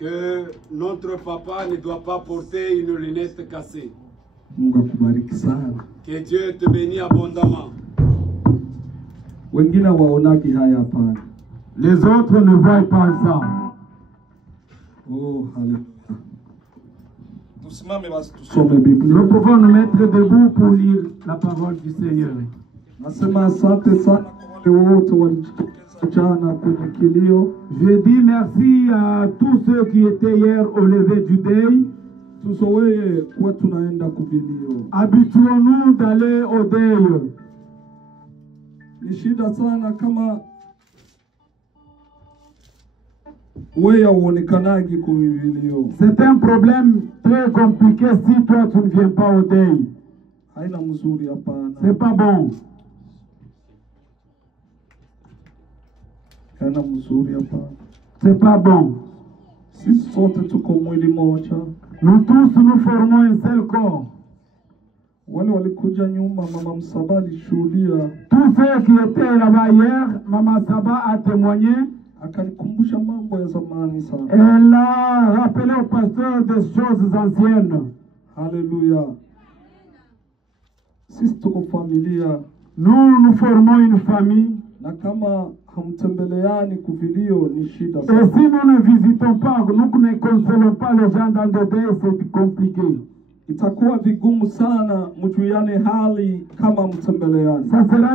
Que notre papa ne doit pas porter une lunette cassée. Que Dieu te bénisse abondamment. Les autres ne voient pas ça. Oh, alléluia. Nous pouvons nous mettre debout pour lire la parole du Seigneur. Je dis merci à tous ceux qui étaient hier au lever du deuil. Habituons-nous d'aller au deuil. C'est un problème très compliqué si toi tu ne viens pas au deuil. C'est pas bon. C'est pas bon. Nous tous nous formons un seul corps. Tous ceux qui étaient là-bas hier, Maman Saba a témoigné. Elle a rappelé au pasteur des choses anciennes. Alléluia. Nous formons une famille. Et si nous ne visitons pas, nous ne consolons pas les gens dans le deuil, c'est compliqué. Ça sera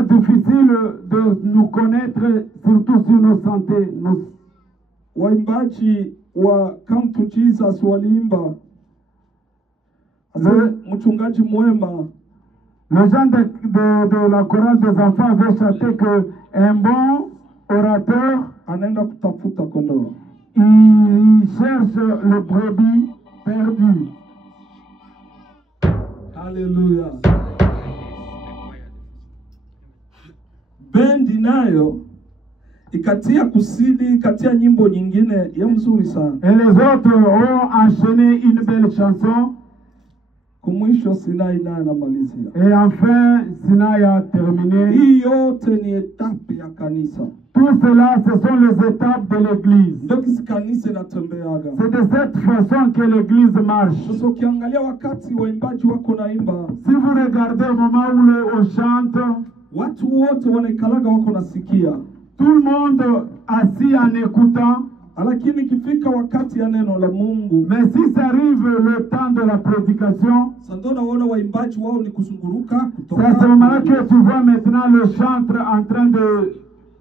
difficile de nous connaître, surtout sur nos santé. Waimbaji wa Come to Jesus walimba. Mchungaji mwema. Les gens de la chorale des enfants avaient chanté que un bon orateur anaenda kutafuta kondoo. Il cherche le brebis perdu. Alléluia. Bendi nayo ikatia kusidi, ikatia nyimbo nyingine ya mzuri sana. Et les autres ont enchaîné une belle chanson. Kumwisho Sinai naye namalizia. Et enfin Sinai a terminé. Hii yote ni etape ya kanisa. Tout cela, ce sont les étapes de l'église. Ndio kanisa inatembeaga. C'est de cette façon que l'église marche. Sasa ukiangalia wakati waimbaji wako naimba, si vous regardez au moment où on chante, watu wote wanaikalaga wako nasikia. Tout le monde assis en écoutant. Lakini kifika wakati ya neno la Mungu, mais si ça arrive le temps de la prédication, sasa naona waimbaji wao ni kuzunguruka kutoka. C'est à ce moment que tu vois maintenant le chantre en train de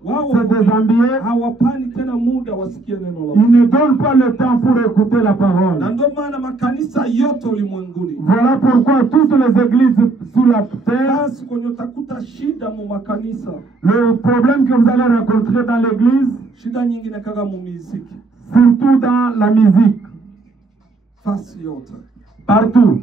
se déshabiller. Hawapani tena muda wasikie neno la Mungu. Il ne donne pas le temps pour écouter la parole. Na ndio maana makanisa yote ulimwenguni. Voilà pourquoi toutes les églises sur la terre, kwenye utakuta shida mu makanisa. Le problème que vous allez rencontrer dans l'église, shida nyingine kaga mu muziki. Surtout dans la musique. Fasi yote. Partout.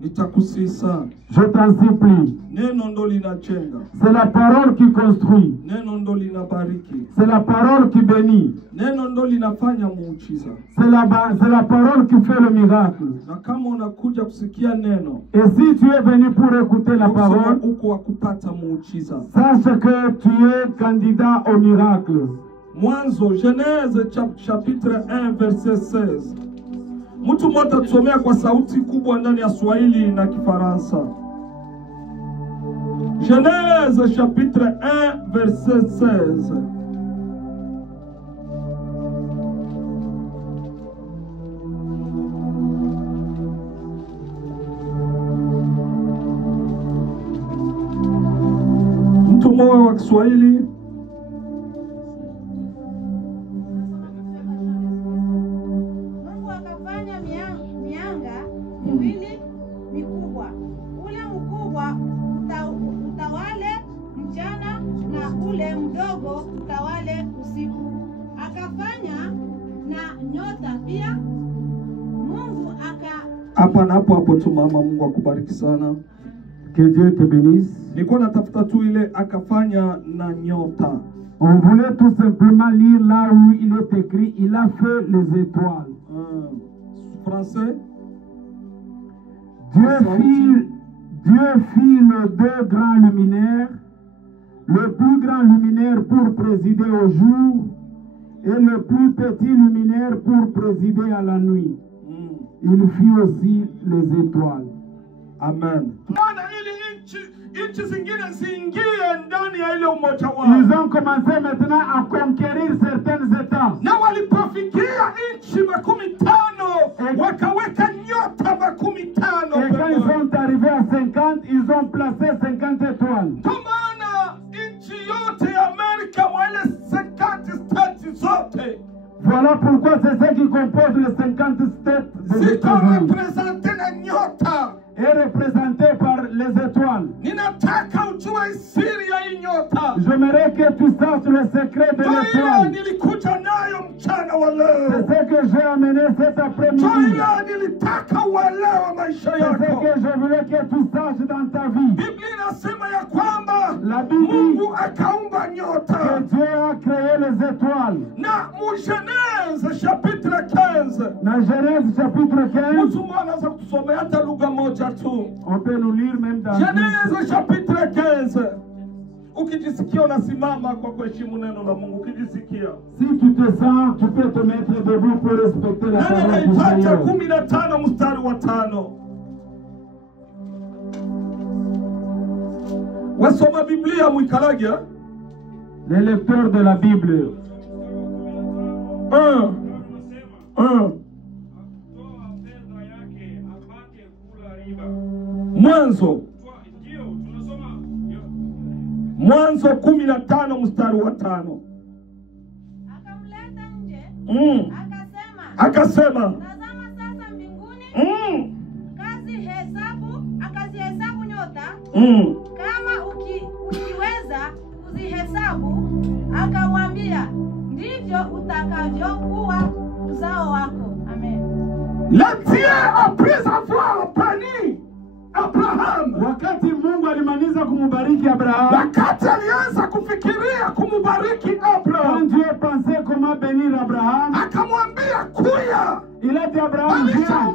Nitakusisa. Je t'en supplie. Neno ndo linachenga. C'est la parole qui construit. Neno ndo linabariki. C'est la parole qui bénit. Neno ndo linafanya muujiza. C'est la parole qui fait le miracle. Na kama unakuja kusikia neno, et si tu es venu pour écouter la parole, uko wakupata muujiza. Sache que tu es candidat au miracle. Mwanzo, Genèse chapitre 1 verset 16. Mtu mmoja tusomea kwa sauti kubwa ndani ya Swahili na Kifaransa. Genèse chapitre 1 verset 16. Mtu mmoja wa Kiswahili. Hapa na hapo tu mama, Mungu akubariki sana. Que Dieu te bénisse. Nilikuwa natafuta tu ile akafanya na nyota. On voulait tout simplement lire là où il est écrit, il a fait les étoiles. Français. Dieu fit les deux grands luminaires, le plus grand luminaire pour présider au jour et le plus petit luminaire pour présider à la nuit. Il fit aussi les étoiles. Amen. Ils ont commencé maintenant à conquérir certains États. Et quand ils sont arrivés à 50, ils ont placé 50 étoiles. Voilà pourquoi c'est ce qui compose les 50 States des États-Unis. Est représenté par les étoiles. J'aimerais que tu saches le secret de l'étoile. C'est ce que j'ai amené cet après-midi. C'est ce que je voulais que tu saches dans ta vie. La Bible dit que Dieu a créé les étoiles. Genèse chapitre 15. Dans Genèse chapitre 15. On peut nous lire même dans Genèse chapitre 15. Ukijisikia unasimama kwa kuheshimu neno la Mungu. Ukijisikia. Si tu te sens, tu peux te mettre debout pour respecter la parole du Seigneur. 15 mstari wa 5. Wasoma Biblia mwikalagia? Les lecteurs de la Bible. 1. Mwanzo 15 mstari wa 5. Akamleta nje. Akasema. Tazama sasa mbinguni. Akazihesabu nyota. Kama ukiweza kuzihesabu. Akamwambia, ndivyo utakavyokuwa uzao wako. Amen. Dieu a pris à voir Pani Abraham. Wakati Mungu alimaliza kumubariki Abraham. Wakati alianza kufikiria kumubariki Abraham. Quand Dieu pensait comment bénir Abraham. Akamwambia kuya. Il a dit Abraham, viens.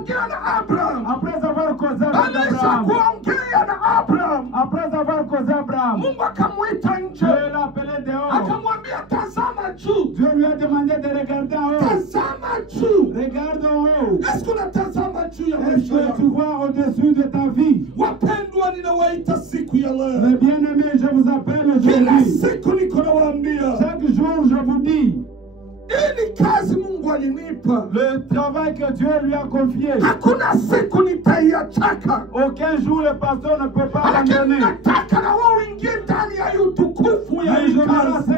Après avoir causé avec Abraham. Après avoir causé Abraham. Mungu akamuita nje. Dieu l'a appelé dehors. Akamwambia tazama juu. Dieu lui a demandé de regarder en haut. Tazama juu. Regarde en haut. Est-ce que unatazama juu ya maisha yako? Est-ce que tu vois au-dessus de ta vie? Wapendwa, ninawaita siku ya leo. Mes bien-aimés, je vous appelle aujourd'hui. Kila siku niko nawaambia. Chaque jour je vous dis. Ili kazi Mungu alinipa. Le travail que Dieu lui a confié. Hakuna siku nitaiachaka. Aucun jour le pasteur ne peut pas abandonner. Nataka na wewe uingie ndani ya utukufu ya kazi. Je veux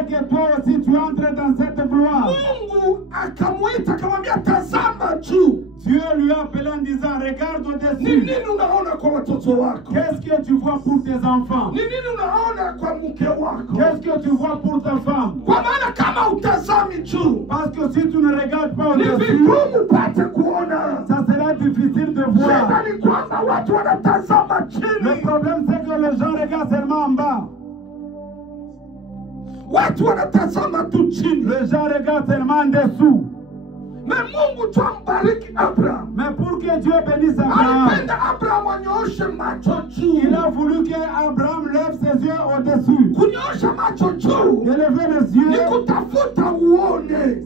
que toi aussi tu entres dans cette gloire. Mungu akamuita akamwambia tazama juu. Dieu lui a appelé en disant regarde au-dessus. Ni nini unaona kwa watoto wako? Qu'est-ce que tu vois pour tes enfants? Ni nini unaona kwa mke wako? Qu'est-ce que tu vois pour ta femme? Kwa maana kama utazami juu. Parce que si tu ne regardes pas au-dessus, ça sera difficile de voir. Le problème c'est que les gens regardent seulement en bas. Les gens regardent seulement en dessous. Mais pour que Dieu bénisse Abraham, il a voulu qu'Abraham lève ses yeux au-dessus. Élever les yeux,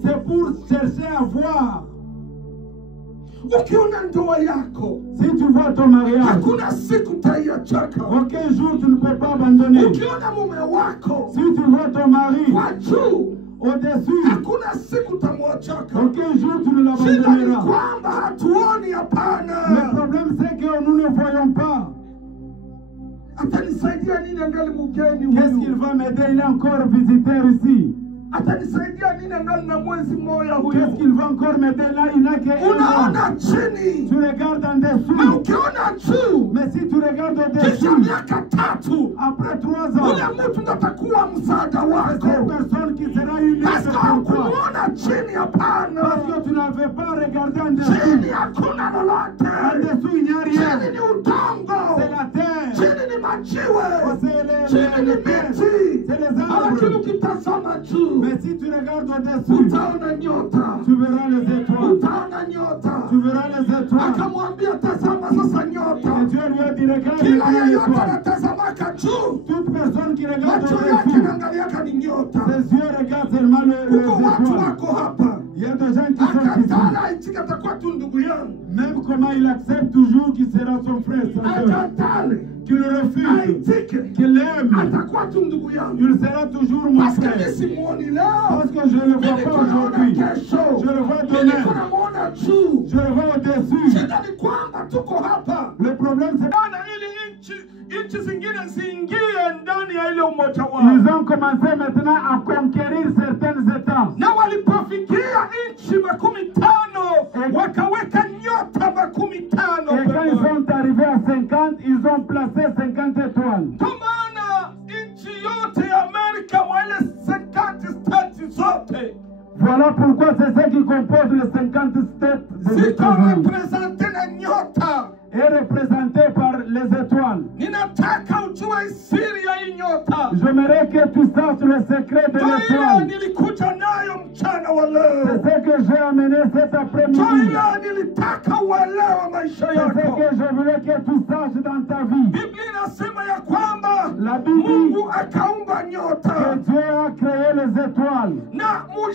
c'est pour chercher à voir. Si tu vois ton mariage, aucun jour tu ne peux pas abandonner. Si tu vois ton mari au-dessus, aucun jour tu ne l'abandonneras. Le problème c'est que nous ne voyons pas. Qu'est-ce qu'il va m'aider? Il est encore visiteur ici. Qu'est-ce qu'il va encore m'aider là? Il n'a qu'un. Tu regardes en dessous. Mais si tu regardes au-dessus, après 3 ans, cette personne qui sera une pour toi. Parce que tu n'avais pas regardé en dessous. En dessous, il n'y a rien. C'est la terre. c'est les terres, c'est les arbres. Mais si tu regardes au-dessus, tu verras les étoiles. Tu verras les étoiles. Et Dieu lui a dit, regarde les étoiles. Toute personne qui regarde au-dessus, ses yeux regardent seulement les étoiles. Il y a des gens qui sont ici. Même comment il accepte toujours qu'il sera son frère, sa soeur. Qu'il le refuse, qu'il l'aime, il sera toujours mon frère. Parce que je ne le vois pas aujourd'hui, je le vois demain, je le vois au-dessus. Le problème c'est ils ont commencé maintenant à conquérir certains États. Et quand ils sont arrivés à 50, ils ont placé 50 étoiles. Voilà pourquoi c'est ce qui compose les 50 States des États-Unis. Est représenté par les étoiles. J'aimerais que tu saches le secret de l'étoile. C'est ce que j'ai amené cet après-midi. C'est ce que je voulais que tu saches dans ta vie. La Bible dit que Dieu a créé les étoiles.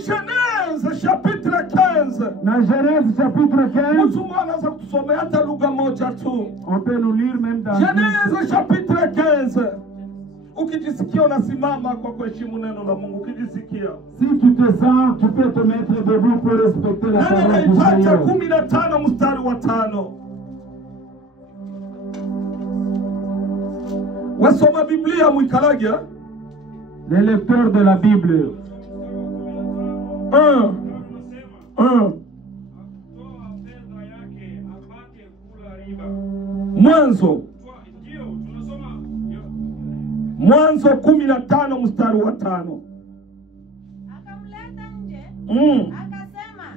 Genèse chapitre 15. Dans Genèse chapitre 15. On peut nous lire même dans Genèse chapitre 15. Ukijisikia unasimama kwa kuheshimu neno la Mungu. Ukijisikia. Si tu te sens, tu peux te mettre debout pour respecter la parole du Seigneur. 15 mstari wa 5. Wasoma Biblia mwikalagia. Les lecteurs de la Bible. 1. Mwanzo 15 mstari wa 5. Akamleta nje.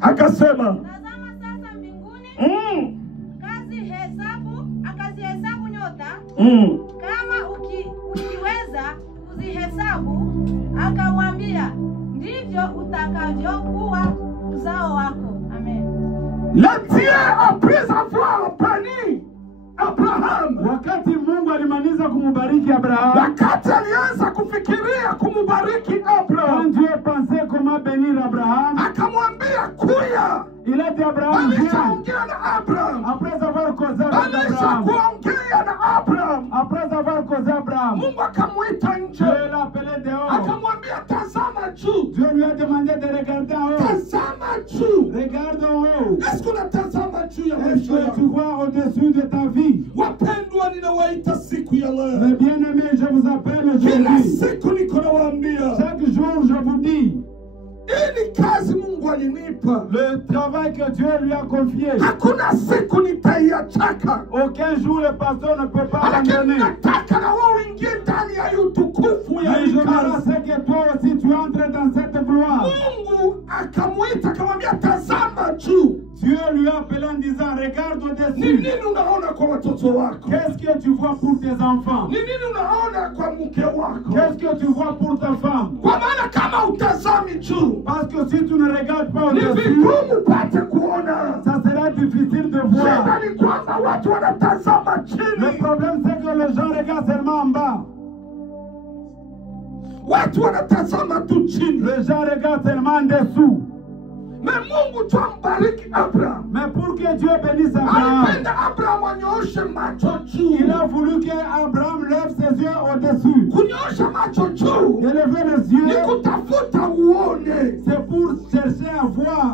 Akasema. Tazama sasa mbinguni. Akazihesabu nyota. Kama ukiweza kuzihesabu, akamwambia, ndivyo utakavyokuwa uzao wako. Amen. Dieu a pris à voir béni Abraham. Wakati Mungu alimaliza kumubariki Abraham. Wakati alianza kufikiria kumubariki Abraham. Quand Dieu pensait comment bénir Abraham, akamwambia kuya. Il a dit Abraham, alishaongea na Abraham. Après avoir causé avec Abraham. Alishaongea na Abraham. Après avoir causé Abraham. Mungu akamuita nje. Dieu l'a appelé dehors. Akamwambia tazama juu. Dieu lui a demandé de regarder en haut. Tazama juu. Regarde en haut. Est-ce qu'on tazama juu ya maisha yako? Est-ce que tu vois au-dessus de ta vie? Wapendwa, ninawaita siku ya leo. Mes bien-aimés, je vous appelle aujourd'hui. Kila siku niko nawaambia. Chaque jour je vous dis. Ili kazi Mungu alinipa. Le travail que Dieu lui a confié. Hakuna siku nitaiachaka. Aucun jour le pasteur ne peut pas abandonner. Nataka na wewe uingie ndani ya utukufu ya kazi. Je que toi aussi tu entres dans cette gloire. Mungu akamuita akamwambia tazama juu. Dieu lui a appelé en disant regarde au-dessus. Ni nini unaona kwa watoto wako? Qu'est-ce que tu vois pour tes enfants? Ni nini unaona kwa mke wako? Qu'est-ce que tu vois pour ta femme? Kwa maana kama utazami juu, parce que si tu ne regardes pas au-dessus, ça sera difficile de voir. Le problème c'est que les gens regardent seulement en bas. Les gens regardent seulement en dessous. Mais pour que Dieu bénisse Abraham, il a voulu qu'Abraham lève ses yeux au-dessus. Élever les yeux, c'est pour chercher à voir.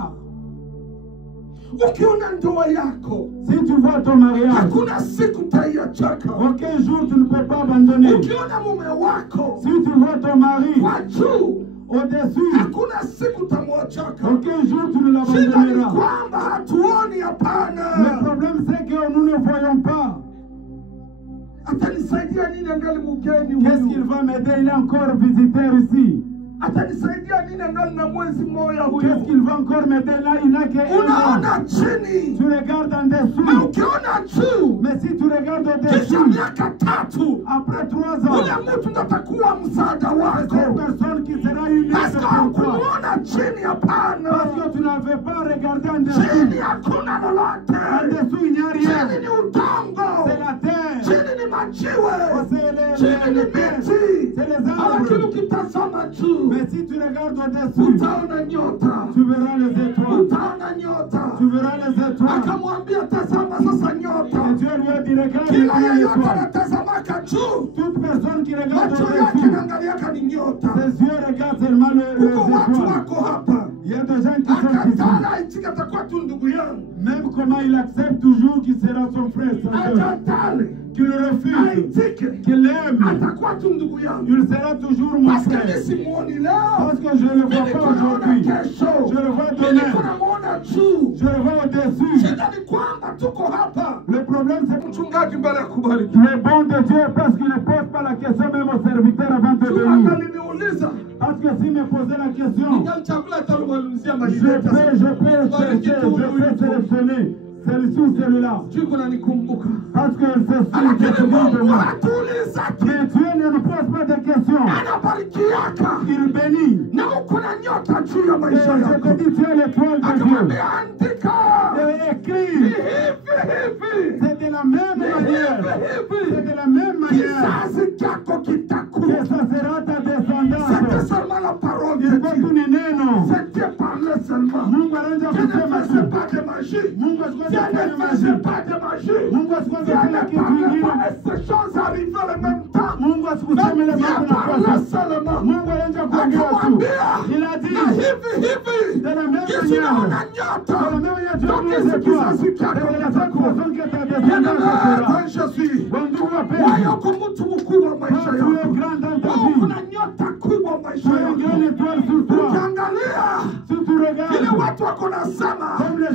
Si tu vois ton mariage, aucun jour tu ne peux pas abandonner. Si tu vois ton mari au-dessus, aucun jour tu ne l'abandonneras. Le problème c'est que nous ne voyons pas. Qu'est-ce qu'il va m'aider? Il est encore visiteur ici. atanisaidia nini ndani na mwezi mmoja huyu? Qu'est-ce qu'il va encore m'aider là? Il n'a que Unaona chini. Tu regardes en dessous. Na ukiona juu. Mais si tu regardes au Kisha dessous, miaka 3. après 3 ans, Ule mtu atakuwa msaada wako. cette personne qui sera une Parce aide que pour toi. kuona chini hapana. Parce que tu n'avais pas regardé en dessous. Chini hakuna lolote. En dessous, il n'y a rien. Chini ni udongo. C'est la terre. Chini ni majiwe. C'est Chini ni les miti. C'est les Lakini arbres. ukitazama juu, Mais si tu regardes au dessous, utaona nyota. tu verras les étoiles. Utaona nyota. Tu verras les étoiles. Akamwambia tazama sasa nyota. Et Dieu lui a dit, regarde Kila les yeyote étoiles. anatazamaka juu, Toute personne qui regarde macho au yake dessous, naangaliaka ni nyota. ses yeux regardent seulement les Kuko watu étoiles. wako hapa. Il y a des gens qui sont ici. Akatala itika atakuwa tu ndugu yangu. Même comment il accepte toujours qu'il sera son frère, son soeur. Akatale. Qu'il refuse, Aitike. qu'il aime, Atakuwa tu ndugu yangu. il sera toujours mon Parce que frère. mimi simuoni leo. Parce que je ne le vois Mimi pas aujourd'hui. kunaona kesho. Je le vois Mimi demain. kunamuona juu. Je le vois au-dessus. Shida ni kwamba tuko hapa. Le problème, c'est que Mchungaji mbele ya kubariki. tu es bon de Dieu parce qu'il ne pose pas la question même au serviteur avant de venir. Aliniuliza. Parce que s'il me posait la question, Chakula atalumalizia je malileta. peux sélectionner celui-ci ou celui-là. Juu kunanikumbuka. Parce que c'est celui qui se dit de moi. Mais Dieu ne nous pose pas de questions. Anabarikiaka. Il bénit. Na uko na nyota juu ya Et maisha je yako. te dis, tu es l'étoile de Dieu. Akamwambia andika. Et écris. Hivi. C'est de la même manière. C'est de la même manière Kizazi chako que kitakuwa. ça sera ta C'était descendance. seulement la parole de Il faut Dieu. tu ni neno. C'était parlé seulement. Mungu anaanza Je ne kusema faisais tu. pas de magie. Mungu Je asikuanza ne kufanya faisais maji. pas de magie. Mungu Je asikuanza ne kufanya kitu parlais kingine. pas et ces choses arrivaient en même temps. Mungu asikuseme ile Dieu mambo parlait nafasi. seulement. Mungu anaanza kuongea tu. Akamwambia. Il a Na dit hivi. de la même Yesu naona manière. nyota. De la même manière, Dieu Donc nous hizi les étoiles. kizazi C'est chako de la seule kitakuwa. façon que ta descendance sera. Je suis. Wandugu Wewe wapendwa, uko mtu mkubwa maisha toi tu es yako. grand dans ta Wewe vie. kuna nyota kubwa Tu maisha as une grande yako. étoile sur toi. Ukiangalia Si tu vile regardes, watu wako nasema,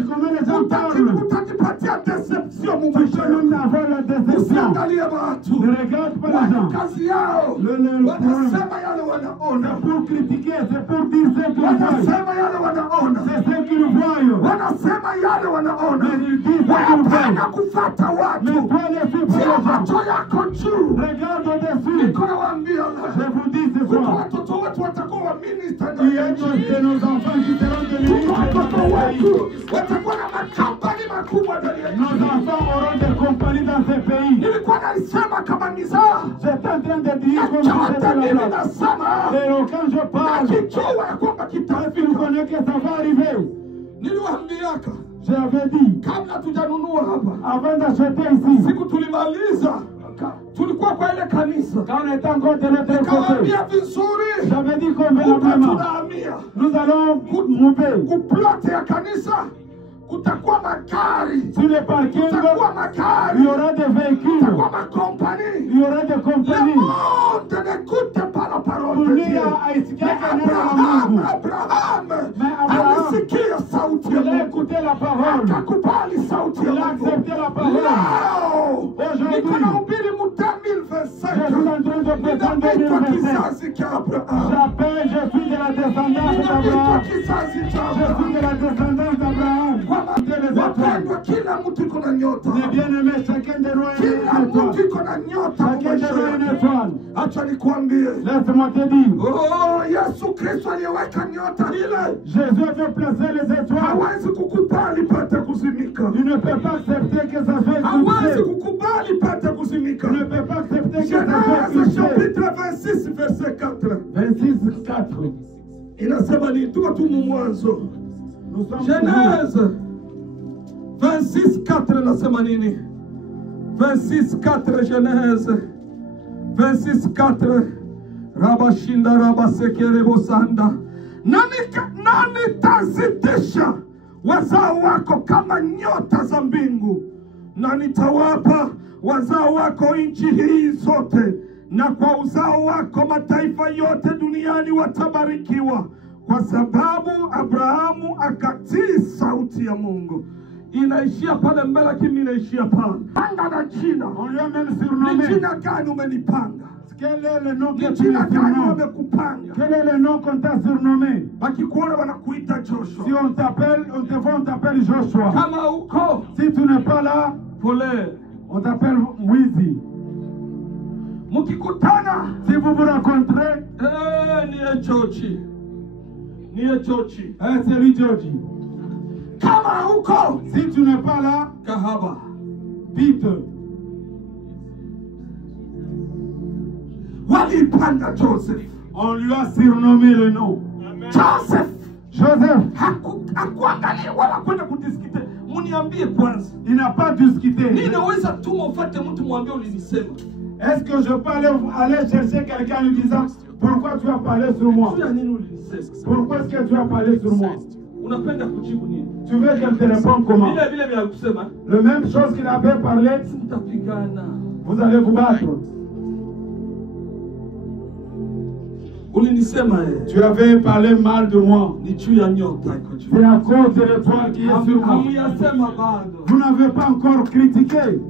comment les gens parlent, utajipatia deception mu tu maisha peux même yako. avoir la déception. Usiangalie watu. Ne regarde pas les gens. Watu kazi yao Le wanasema yale wanaona. pour critiquer, c'est pour dire ce qu'ils voient. Wanasema yale wanaona. C'est ce qu'ils voient. Wanasema yale wanaona. Mais ils disent ce Wewe qu'ils hapana voient. kufuata Mais watu. toi, les filles, pour les Tia gens, macho yako juu. regarde au-dessus. Niko nawaambia Je vous dis ce kuko soir, watoto wetu watakuwa wa minister il y ndani a ya de nchi. nos enfants qui seront des Kuko ministres watoto dans ce wetu pays. watakuwa na makampani makubwa ndani ya Nos nchi. enfants auront des compagnies dans ce pays. Nilikuwa nalisema kama mizaa. J'étais en train de dire comme Chote c'était mimi la place. nasema Et quand je parle, nakijua ya kwamba parce qu'il kitafika. connaît que ça va arriver. Niliwaambiaka J'avais dit, kabla tujanunua hapa, avant d'acheter ici, siku tulimaliza, tulikuwa kwa ile kanisa, quand on était encore de l'autre côté, kawaambia vizuri, j'avais dit kumbe convenablement, tunahamia nous allons mouper kuplote ya kanisa, kutakuwa magari, sur le parking, kutakuwa il y magari, aura des véhicules, kutakuwa makompani. il y aura des Le compagnies. monde n'écoute pas la parole de Dieu. Dunia haisikia neno la Abraham, Mungu. Abraham Mais Abraham, alisikia sauti ya il a Mungu. écouté la parole, Akakubali sauti ya il a Mungu. accepté la parole. Leo Aujourd'hui, niko nahubiri mu Je suis en 2025. train de présenter Ninaitwa 2025. kizazi cha Abraham. J'appelle, je suis de la descendance Ninaitwa d'Abraham. kizazi cha Je suis Abraham. de la descendance d'Abraham. Écoutez les Wapendwa, étoiles. kila mtu iko na nyota. Les bien-aimés, chacun de nous a Kila une mtu étoile. iko na nyota mu Chacun de maisha nous a une yake. étoile. Acha nikwambie. Laisse-moi te dire, Oh, Yesu Kristo aliyeweka nyota ile Jésus veut placer les étoiles. hawezi kukubali pate kuzimika. Il ne peut pas accepter que ça soit Hawezi éclipsé. kukubali pate kuzimika. Il ne peut pas accepter que ça soit Genèse éclipsé. chapitre 26 verset 4 26, 4. inasema ni tuko tu mu mwanzo. Nous sommes Genèse 26 4 inasema nini? 26 4 Genèse 26 4 Rabashinda rabasekere bosanda. Nani tazidisha wazao wako kama nyota za mbingu, na nitawapa wazao wako nchi hii zote, na kwa uzao wako mataifa yote duniani watabarikiwa, kwa sababu Abrahamu akatii sauti ya Mungu. inaishia pale mbele, lakini inaishia pale. Panga na jina. On lui a même surnommé. Ni jina gani umenipanga? Quel est le nom que tu Jina as gani surnommé? wamekupanga? Quel est le nom qu'on t'a surnommé? Wakikuona wanakuita Joshua. Si on t'appelle, on t'appelle Joshua. Kama uko Si tu n'es pas là, pole. on t'appelle Mwizi. Mukikutana Si vous vous rencontrez, niye George. Niye George. c'est lui Georgie. Kama uko Si tu n'es pas là, kahaba. vite. Walipanga Joseph. On lui a surnommé le nom. Joseph. Joseph. Hakuangalia wala kwenda kudiskite. Muniambie kwanza. Il n'a pas discuté. Ninaweza tuma ufate mtu mwambie ulinisema. Est-ce que je peux aller chercher quelqu'un lui disant pourquoi tu as parlé sur moi? Jua nini ulinisema? Pourquoi est-ce que tu as parlé sur moi? Unapenda kujibu nini? Tu veux qu'elle te réponde comment? Vile vya kusema. Le même chose qu'il avait parlé, Mtapigana. vous allez vous battre. Ulinisema Tu avais parlé mal de moi. ni juu ya nyota iko juu. C'est à cause de l'étoile qui est sur moi. Hamuyasema bado. Vous n'avez pas encore critiqué.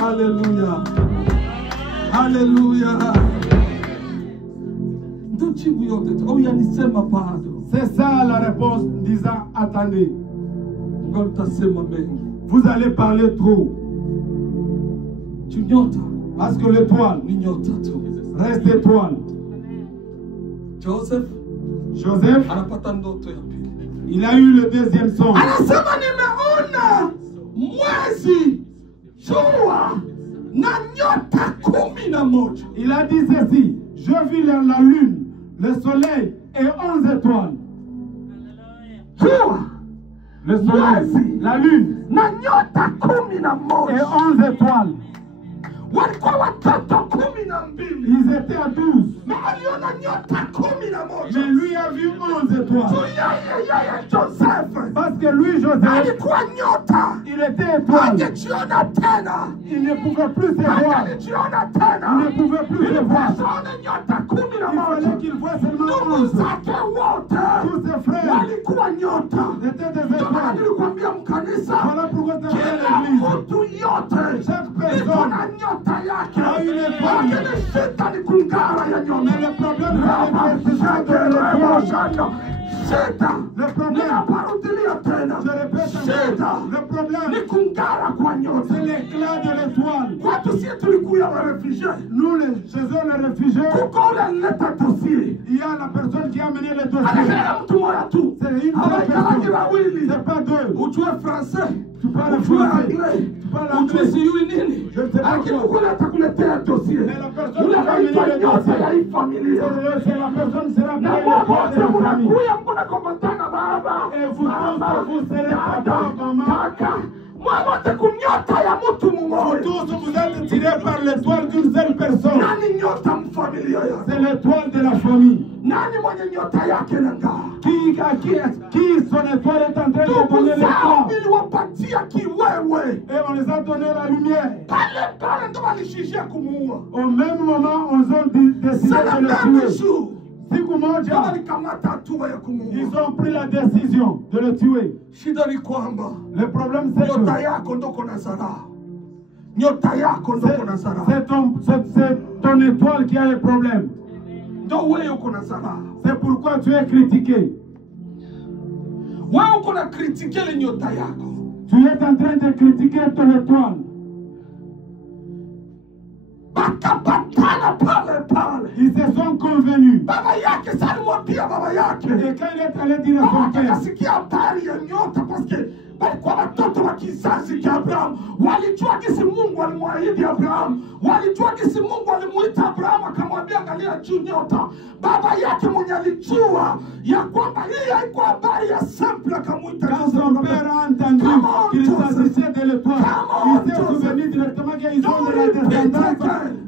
Haleluya. Haleluya. Ndio jibu yote. Au yanisema bado. C'est ça la réponse disant attendez. Utasema mengi. Vous allez parler trop. Tu nyota. Parce que l'étoile Ni nyota tu. reste étoile. Joseph Joseph, anapata ndoto ya pili. il a eu le deuxième son. Anasema nimeona mwezi, jua na nyota 11. Il a dit ceci, je vis la lune, le soleil et 11 étoiles. Jua, Le soleil, la lune na nyota 11. et 11 étoiles. Walikuwa watoto 12. Ils étaient à 12. Na aliona nyota 11. Mais lui a vu 11 étoiles. Yeye Joseph Parce que lui, Joseph, alikuwa nyota. il était étoile. Angejiona tena. Il ne pouvait plus se voir. Angejiona Il tena. ne pouvait plus se voir. Aone nyota Il fallait 11. qu'il voie seulement Ndugu 11. zake wote Tous ses frères walikuwa nyota. étaient des Ndio maana étoiles. nilikwambia mkanisa, Voilà pourquoi tu as kila l'église. mtu yote Chaque iko personne na nyota yake. a une étoile. Lakini shida ni kung'ara ya Mais nyota. le problème, c'est l'étoile. Shida Le problème, ninaparudilia tena, je répète shida encore, le problème, ni kung'ara kwa nyota. c'est l'éclat de l'étoile. Watu si tulikuya warefugie, Nous, chez eux, les réfugiés, kuko ule alileta dossier. il y a la personne qui a mené le dossier. Anaenda mtu mmoja tu, C'est une seule hawaikalaki personne. wawili. C'est pas deux. Ujue français, Tu parles ujue français. anglais, Tu parles ujue anglais. sijui nini, Je ne sais pas lakini quoi. kule atakuletea dossier. Mais la personne Ule qui va anaitwa mener le nyota dossier, ya hii familia. c'est la personne qui sera Na appelée l'étoile de wote la famille. mnakuya mnakomatana baba. Et vous tous, vous serez papa, maman. Kaka, mwamote kunyota ya mtu mmoja. Tous, vous êtes tirés par l'étoile d'une seule personne. Nani nyota mfamilia yako? C'est l'étoile de la famille. Nani mwenye nyota yake na ngaa? Qui son étoile est en train de Ndugu donner zao l'étoile. niliwapatia kiwewe. Et on les a donné la lumière. Pale ndo walishishia kumuua. Au même moment, on a décidé C'est de le le même tuer. jour. Siku Ndio moja, walikamata hatua ya kumuua. ils ont pris la décision de le tuer. Shida ni kwamba Le problème, c'est nyota que yako ndoko na zaraa. Nyota yako ndoko na zaraa. c'est ton étoile qui a le problème. Ndio wewe uko na zaraa. C'est pourquoi tu es critiqué. Wewe uko na kritike le nyota yako. Tu es en train de critiquer ton étoile. Bakapatana pale. Ils se sont convenus. Baba yake salimwambia baba yake. Et quand il est allé dire à son père, Akasikia habari ya nyota paske walikuwa watoto wa kizazi cha Abrahamu. Walijua jinsi Mungu alimwahidi Abrahamu. Walijua jinsi Mungu alimuita Abrahamu akamwambia angalia juu nyota. Baba yake mwenye alijua ya kwamba hii haikuwa habari ya simple akamuita quand son père a entendu qu'il s'agissait de l'étoile, il s'est souvenu directement qu'ils ont de la descendance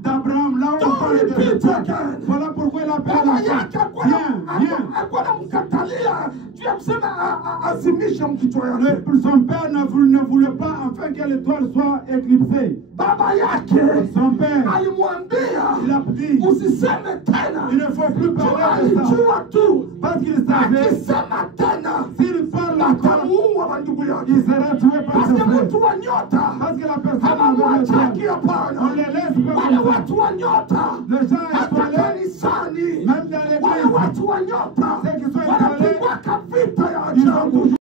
d'Abraham. Là où on parle de l'étoile. Voilà pourquoi il appelle Baba la yake Viens. alikuwa anamkatalia juu ya kusema azimishe mtoto yake. Son père ne voulait pas enfin que l'étoile soit éclipsée. Baba yake Son père, alimwambia il a dit, usiseme tena. il ne faut plus parler de ça. Alijua tu Parce qu'il savait, akisema tena s'il parle encore, atamuua wa ndugu yake. il sera tué pas se Parce que faire. mtu wa nyota Parce que la personne hamamwachaki on hapana. les laisse pas Wale comme ça. watu wa nyota Les gens hata étoilés, kanisani, même dans wale l'église, watu wa nyota ceux qui sont étoilés, wanapigwaka vita ya ils ont ajabu. toujours